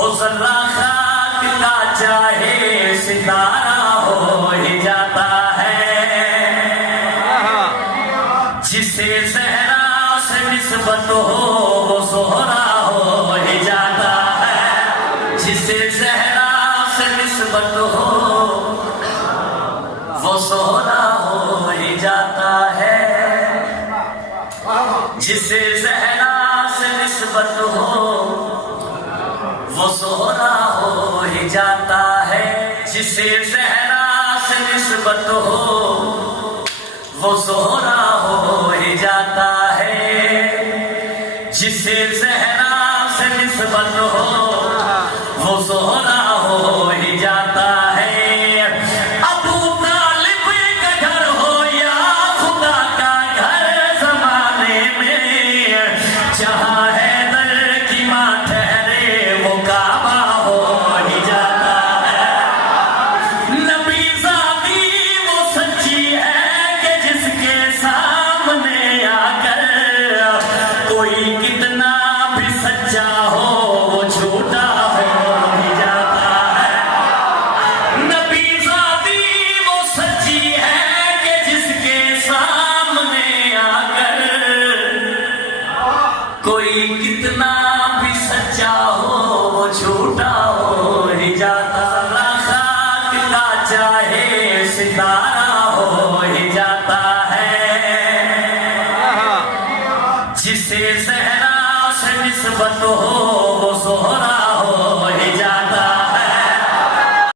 ہو ذرہ خاک کا چاہے ستارہ ہو ہی جاتا ہے، جسے زہرا سے نسبت ہو وہ زہرا ہو ہی جاتا ہے، جسے زہرا سے نسبت ہو وہ زہرا ہو ہی جاتا ہے، جسے زہرا سے نسبت ہو وہ زہرا ہو ہی جاتا ہے، جسے زہرا سے نسبت ہو وہ زہرا ہو ہی جاتا ہے، جسے زہرا سے نسبت ہو وہ زہرا ہو ہی جاتا ہے۔ ابو طالب کا گھر ہو یا خدا کا گھر زمانے میں، جہاں حیدر کی ماں ٹھہرے وہ کعبہ ہو ہی جاتا ہے۔ نبی ذاتی وہ سچی ہے کہ جس کے سامنے آ کر کوئی